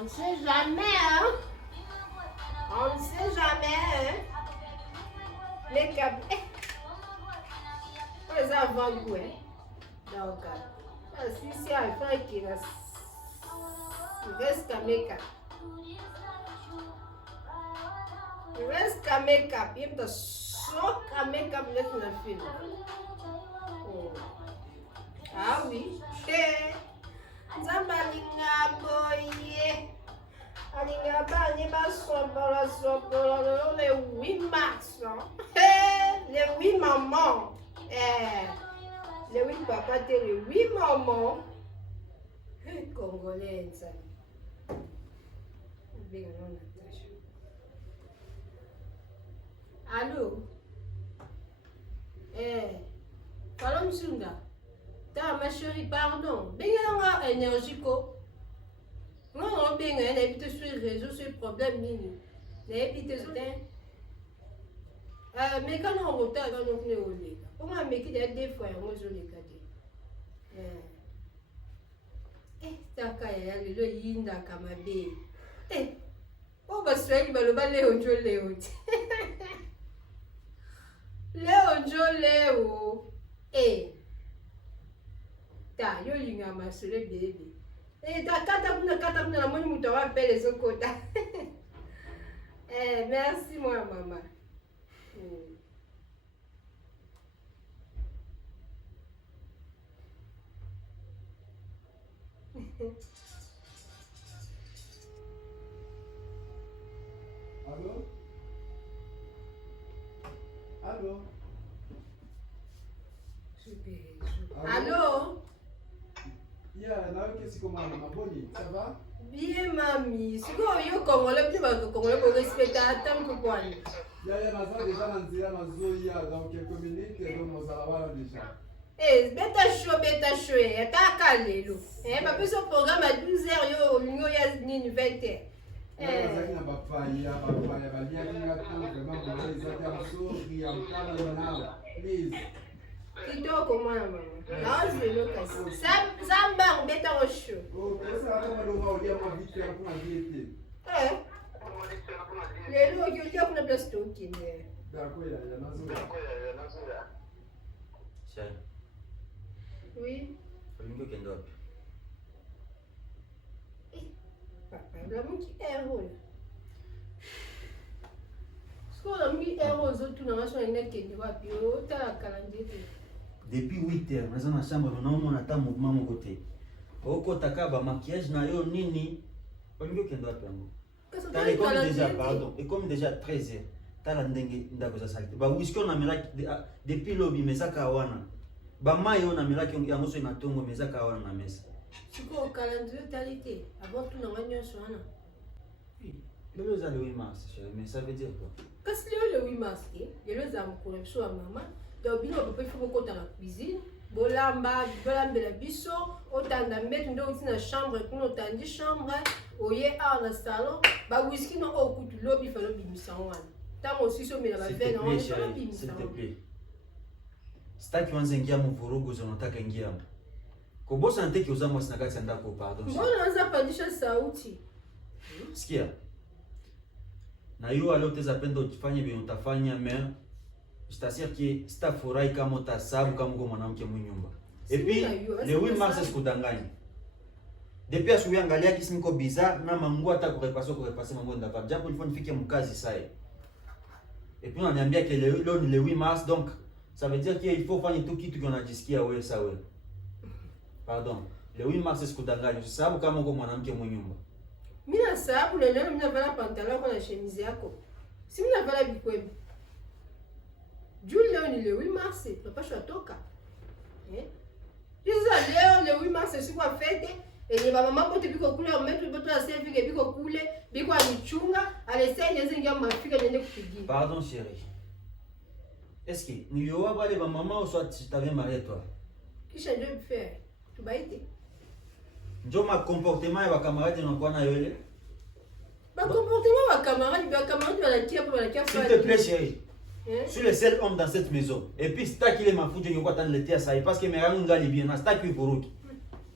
On ne sait jamais, hein. On ne sait jamais, hein. Les cap... Les avant-goûts, hein. Donc, si c'est un frère qui reste... Il reste qu'à make-up. Il reste qu'à make-up. Il me choque à make-up dans le film. Oh. Ah oui. Zambalinga boye. Alinga bani ba sombolo le 8 mars. Le 8 maman. Le 8 papa t'es le 8 maman. Congolais ça. Bien non Natacha. Allô? Parlons Msunda. Ma chérie, pardon. Bien énergico. Non, bien, on habite sur les réseaux, sur le problème, Nini. On habite sur mais quand on retard, on est au lit. On m'a mis des fois, moi je l'ai gardé. T'as qu'à y aller, le yinda kamabe. Oh, bah, c'est vrai que le bal est au jeu, Léo. Léo, Joe, Léo. Ta, yo linga masole bébé. Ta kata kuna moni muto wa pele sokota. Merci moi maman. Allô? Allô? Allô? Yeah, now qu'est-ce que comment ma bonne, ça va? Bien mamie. Si quoi yo congolais plus bas congolais pour respecter attendre que quoi. Yeah, ma soeur déjà dans dire ma zoya dans quelques minutes donc nous allons voir déjà. Beta show et ta calé lo. Pas plus au programme à 12h yo lingo ya nini 20h. Na papaya ba bien kinga vraiment pour les attentions ya mtala na please. Kitoko mwana mama. Naanze lokasi. Samba beta osho. Oh, ça va le voir dia ma vite faire pour la vie. Lelo yo kuna place toki ne. D'accord, il y a nazo. Chérie. Oui. Olingo kendo wapi? Papa, la muki ero. Sko la muki ero zotu na maso ina kende wapi? O ta calendrier. Depuis 8 heures, naza na chambre, naomona ata mouvement moko te. Okotaka ba maquillage na yo nini? Olingo kendo wapi yango? Tala comme déjà, pardon, et comme déjà 13 heures. Tala ndenge ndako za salite. Ba whisky on amelaki depuis lobby mezaka wana. Ba mai on amelaki yango so na tongo mezaka wana na mesa. Siko calendrier talite. Avant tout na wanyo swana. Lelo za le 8 mars, chérie, mais ça veut dire quoi? Kasi le 8 mars, lelo za mukolo so maman. Donc bino peut faire beaucoup dans la cuisine. Bolamba la biso, otanda mettre ndo na chambre, kuno tandi chambre, oye a na salon, ba whisky no okutu lobby fa lobby misawana. Tango siso mela ba veine on lobby misawana. S'il te plaît. Staki wanze ngia muvurugu zonataka ngia. Kobosa nteki uzamwa sinakati ndako pardon. Mbona anza pandisha sauti? Sikia. Na yo alo teza pendo ufanye vile utafanya mais c'est-à-dire que sitafurahi kama utasabu kama uko mwanamke mnyumba. Et puis le 8 mars sikudanganya. Depuis asubuhi angalia kisi niko bizarre na mangu hata kurepasser mambo ndapa. Japo il faut nifike mkazi sasa. Et puis on ananiambia que le 8 mars donc ça veut dire qu'il faut faire tout kitu kinajisikia wewe sawa wewe. Pardon. Le 8 mars sikudanganya. Sababu kama uko mwanamke mnyumba. Mimi na sababu leo mimi navala pantalon kwa na chemise yako. Si mimi navala bikwembe. Leo ni le 8 mars, papa shatoka. Sasa leo le 8 mars c'est quoi fête et ba mama bote biko kule mettre bote la selfie ke biko kule biko alichunga alese nyeze ngia mafika nyende kupigia. Pardon chérie. Est-ce que nilioa wale ba mama ou soit tu t'avais marié toi? Kisha ndio faire. Tubaite. Ndio ma comportement ya camarade na kwa na yole. Ba comportement wa camarade wanakia kwa wanakia. S'il te plaît chérie. Je suis le seul homme dans cette maison. Et puis, c'est qui les mafouja qui ont attendre le thé à ça. Parce que mes amis ont bien. C'est qui pour eux.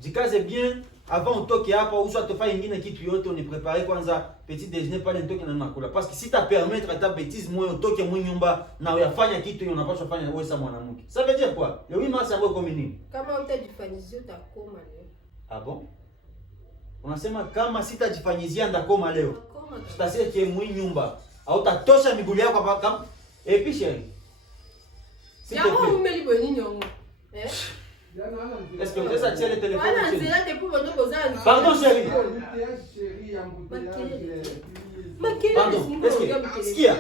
Jikaze bien. avant utoke hapa ou soit tofanye ingine kitu yote on prépare kwanza petit déjeuner pale nitoke na nakula parce que si ta permettre ta bêtise moyo utoke mnyumba na uyafanya kitu unapaswa fanya wewe sa mwanamke. Ça veut dire quoi? Le 8 mars ambayo comme nini? Kama utajifanyizia utakoma leo. Ah bon? Unasema kama sitajifanyizia ndakoma leo. C'est-à-dire que mnyumba au tatosha miguu yako hapa kama et puis chérie. S'il te plaît. Est-ce que vous avez attiré le téléphone? Pardon chérie. Pardon. Est-ce que ce qu'il y a?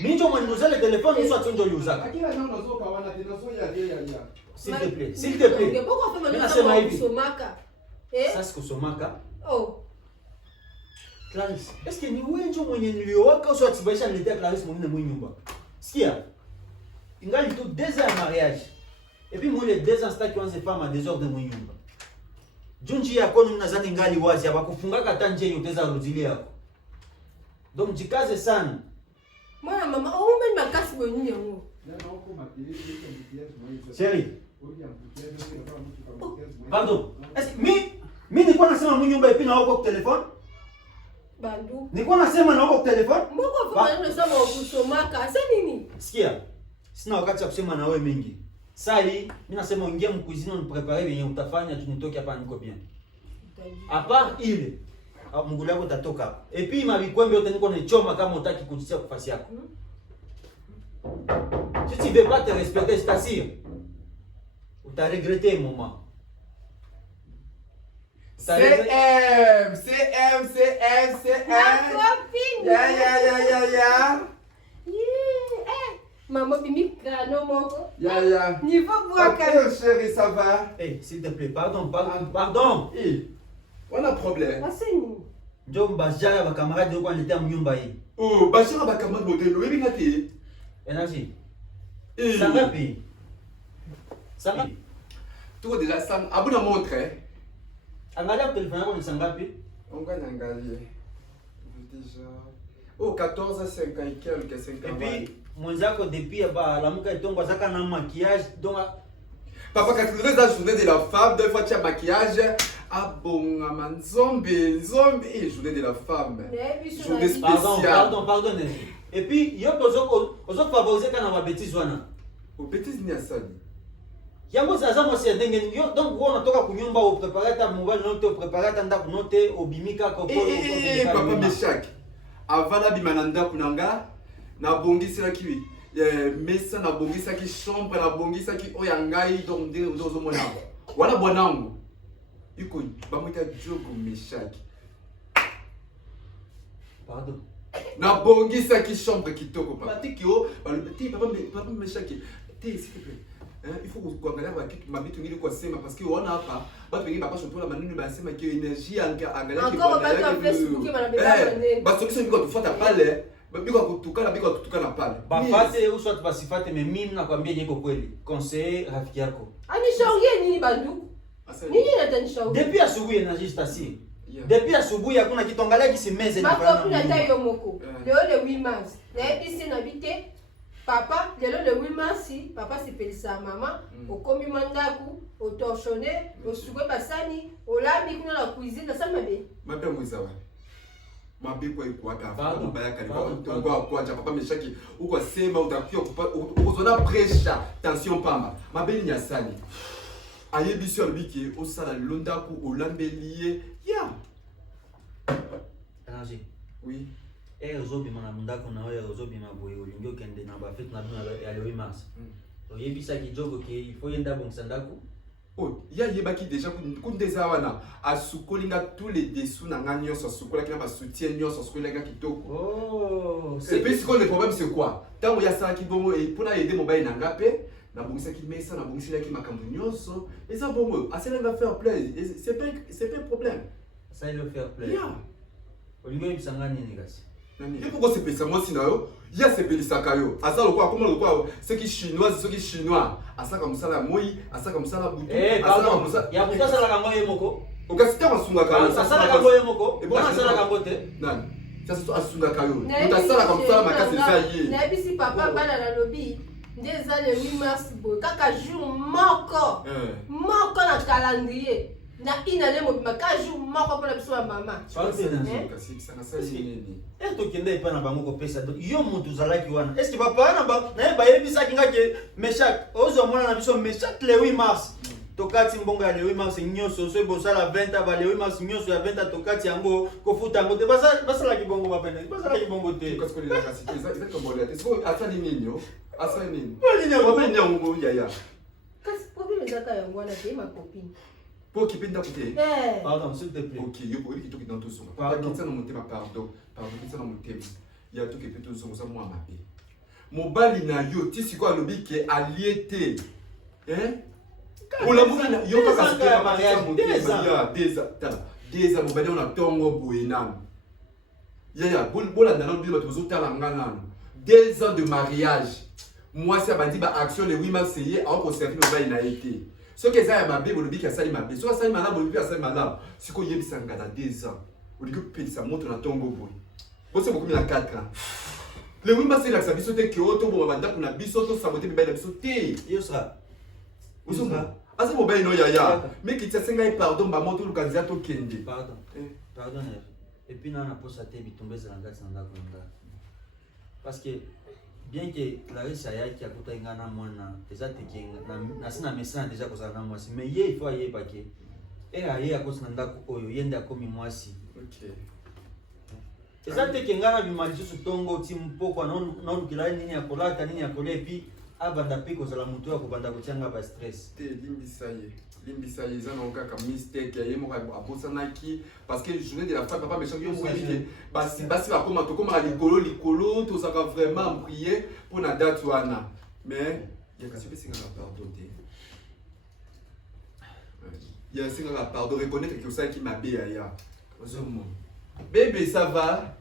Minjo mwen nous le téléphone nous soit ndio liuza. S'il te plaît. S'il te plaît. Nasema hivi. Ça c'est kusomaka. Oh. Clarisse, est-ce que ni wewe ndio mwenye niliowaka usio atibaisha niletea Clarisse mwingine mwenye nyumba? Sikia. Ingali tu 2 ans ya mariage. Et puis moi les 2 ans sitaki wanze fama désordre mwenye nyumba. Junji yako mnazani ngali wazi hapa kufunga kata nje yoteza rudili yako. Donc jikaze sana. Mwana mama, umbe makasi mwenye yangu. Chérie. Pardon. Est-ce que mimi nilikuwa nasema mwenye nyumba epi na wako kwa telefone? Bandu. Nilikuwa nasema na wako kwa telefone? Mbona kwa nini unasema kusomaka? Sasa nini? Sikia. Sina wakati wa kusema na wewe mingi. Sasa mimi nasema uingie mkuizini ni prepare yenye utafanya tu nitoke hapa niko bien. À part ile, mguu wako utatoka hapa. Et puis mabikwembe yote niko nichoma kama utaki kujisia kufasi yako. Si tu veux pas te respecter, je t'assure. Tu vas regretter un moment. CM. Ma copine. Ya. Maman bimi krano moko. Ya. Niveau boaka. Chérie, ça va? Hey, s'il te plaît, pardon. Hey, on a problème. Aseni. Ndio mbajaya ba camarade yako aniletea mnyumba hii. Oh, bashira ba camarade modelo, wewe ngati. Énergie. Eh. Sangapi. Tout déjà ça, abuna montre. Angalia telefoni yako ni sangapi? On va l'angalia. Déjà. Oh, 14h50 et quelques 50. Et puis mwenzako depuis ba lamuka itongo zaka na maquillage donc papa quand tu la journée de la femme, deux fois tu as maquillage. Ah bon, man zombie, journée de la femme. Journée spéciale. Pardon. Et puis yo ozo favoriser kana ma bêtise wana. O bêtise ni asani. Yango zaza mo se ndenge yo donc on toka kunyumba au préparer ta mobile note au préparer ta ndako note au bimika ko papa Meshak. Avant la bimananda kunanga na bongisa ki mesa na bongisa ki chambre na bongisa ki oyangai donc de ozo mona. Wala bwanangu. Iko bamwita jogo Meshak. Pardon. Na bongisa ki chambre kitoko papa. Tikio, papa Meshak. S'il te plaît. Il faut kuangalia kwa vitu ngine kwa sema parce que unaona hapa watu wengine hapa shotola maneno basema ki energie angalia ki kwa Facebook banabeba nene. Basi sio biko tufuata pale, biko kutukana pale. Bafate ou soit basifate mais mimi nakwambia yeko kweli. Conseiller rafiki yako. Anishauri nini bandu? Nini natanishauri? Depuis asubuhi énergie stasi. Depuis asubuhi hakuna kitu angalia kisimeze na bana. Makopi na tayo moko. Leo le 8 mars. Na episi na bite papa, le 8 mars, papa s'appelle maman, au commis mandaku, au torchonné, au soupe basani, au labi kuna la cuisine, ça m'a bien. Ma père Mouzawa. Ma bille quoi ka. Baya kaliba. Tongo kwa papa Meshaki, uko sema utakuwa ukozona pressure, tension pamba. Ma belle ni asani. Ayebi sur biki au sala londaku au lambelier. Ya. Arrangé. Oui. Ozobima na mundako na oyo ozobima boye olingi okende na bafete na bino ya le 8 mars. Oyebisaki jogo ke il faut yenda bongisa ndako. Oh, ya yebaki déjà kundeza wana asukolinga tous les dessous na nganyos asukolaki na ba soutien nyos asukolinga kitoko. Oh, c'est puis le problème c'est quoi? Tango ya sala ki bongo et pour na aider mobile na ngape na bongisa ki mesa na bongisa ki makambo nyonso et ça bongo asela va faire plaisir c'est pas un problème. Ça il veut faire plaisir. Yeah. Olingo bisanga nini kasi? Et pourquoi c'est pesa moi sinayo? Il y a ces pelisaka yo. Asa le quoi comment le quoi ceux qui chinois, asa comme ça la moi, asa comme ça la boutou, asa comme ça. Ya buta sala kango yemoko. Okasita masunga kayo. Sa sala kango yemoko. Bona sala kango te. Nan. Ça c'est asunga kayo. Buta sala comme ça makasi zaye. Na bisi papa bana na lobby. Ndeza le 8 mars bo kaka jour moko. Moko na calendrier. na inane mobima ka jour moko mpona biso ya mama kasi sana sali nini tokende epa na bango kopesa yo mutu ozalaki wana est ce que papa na ye bayebisaki nga ke Meshak ozwa mwana na biso Meshak le 8 mars tokati mbongo ya le 8 mars nyonso so bosala 20 ba le 8 mars nyonso ya 20 tokati yango kofuta yango te basalaki bongo bapene basalaki bongo te kasi kolela kasi eza tombola te siko asali nini asali nini nini yango yaya kasi problème ezaka yango wana te ma copine pour qui pinda côté pardon s'il te plaît OK yo boyebi kitoki dans tout ça pardon kitsa na motema pardon kitsa na motema ya to ke pito zongo za mwa mabe mobali na yo ti siko alobi ke aliete ola mona yo kaka sika mariage motema ya déjà mobali on a tongo boyenam ya bola ndana bi bato zo tala ngana 2 ans de mariage moi c'est bandi ba action le 8 mars c'est a ko servir mobali na été ce que ça m'a bien bolobi ka sali m'a bien so sali mala bolobi ka sali mala siko yebisa ngana 2 ans oliko pesa moto na tongo boy bosse beaucoup na 4 ans le 8 mars c'est la biso te ke oto bo banda kuna biso to saboter biba na biso te yo sera asa mobali no yaya mais ki tsenga pardon ba moto lukanza to kende pardon et puis na posa te bitumbeza na ngati na ndako nda parce que bien que Clarisse ayaki akuta ingana mwana eza teke na sina message déjà kozala na mwasi mais ye il faut ayeba ke aye akosi na ndako oyo yende akomi mwasi OK eza teke ngana bima lisusu tongo ti mpoko naolukila nini ya kolata nini ya kolia epi abanda mpe kozala moto ya kobanda kotianga ba stress te limbisa ye eza na kaka mistake ye moko abosanaki parce que journée de la femme papa Meshak yo moko ke basi bakoma tokoma likolo tozaka vraiment prier pour na date wana mais ya kasi pesinga la pardon te ya singa la pardon reconnaître que ça qui m'a bien ya ozomo bébé ça va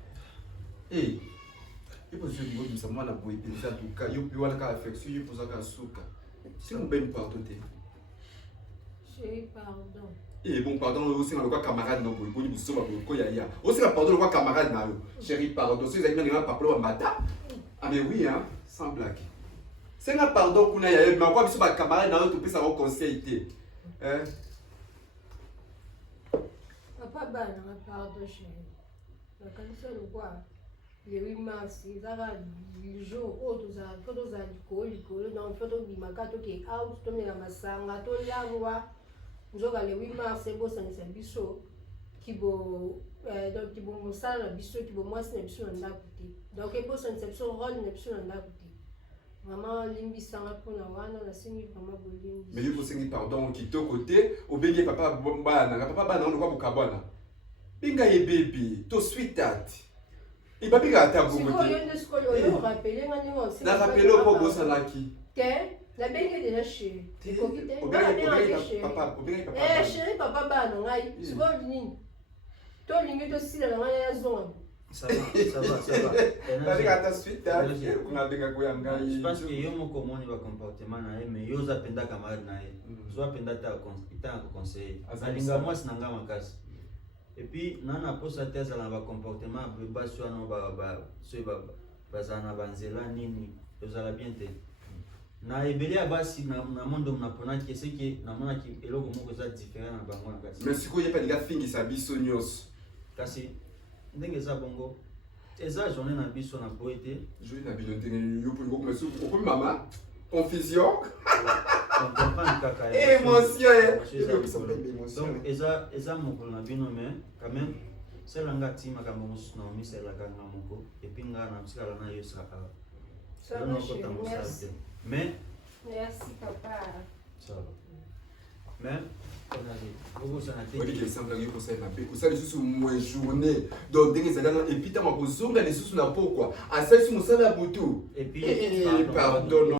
il faut se dire que ça m'a la boîte ça tout cas yo puis wala ka affection yo posaka suka c'est un ben pardon te chérie pardon bon pardon aussi na lokwa camarade no boy boni biso ba ko ya aussi na pardon lokwa camarade na yo chérie pardon c'est exactement nga paplo ba mata ah mais oui hein sans blague c'est nga pardon kuna ya mais quoi biso ba camarade na yo to pesa ko conseil te papa bana pardon chérie la kanisa lokwa le 8 mars ezaka le jour oyo tozala likolo donc fo tobimaka toke out tomela masanga tolangwa nzoka le 8 mars ebosanisa biso kibo mosala na biso kibo mwasi na biso na ndako te donc ebosanisa biso role na biso na ndako te vraiment limbisanga mpona wana nasengi vraiment bolimbi mais yo bosengi pardon kitoko te obengi papa bana olokwa bokabwana binga ye baby to sweetheart ibabika ata bongo te na rappele po bosalaki te la bengi déjà chérie ekoki te chérie papa bana ngai sikoyo nini tolingi tosila na ngai yazonga ça va babika ata sweetheart ungabenga kuya je ngai pense que yo moko moni ba comportement na ye mais yo zapenda camarade na ye zo apenda ta conseiller alinga mwasi na nga makasi et puis nana posa te azala na ba comportement basi wana so bazala na banzela nini ozala bien te na ebele ya basi na mondo naponaki eseke namonaki eloko moko eza différent na bango na kasi mais sikoyo yepa linga fingisa biso nyonso kasi ndenge eza bongo eza journée na biso na boye te joi na bino te yo po mais okomi mama confusion émotion donc eza mokolo na bino mais quand même sela nga ti makambo mosusu na omiselaka nga moko epuis nga na msikala na yo saka mais merci papa ça va mais kosala lisusu mwe journée donc ndenge ezalaka epuis ntango akozonga lisusu na pokwa asali su mosala ya butu pardon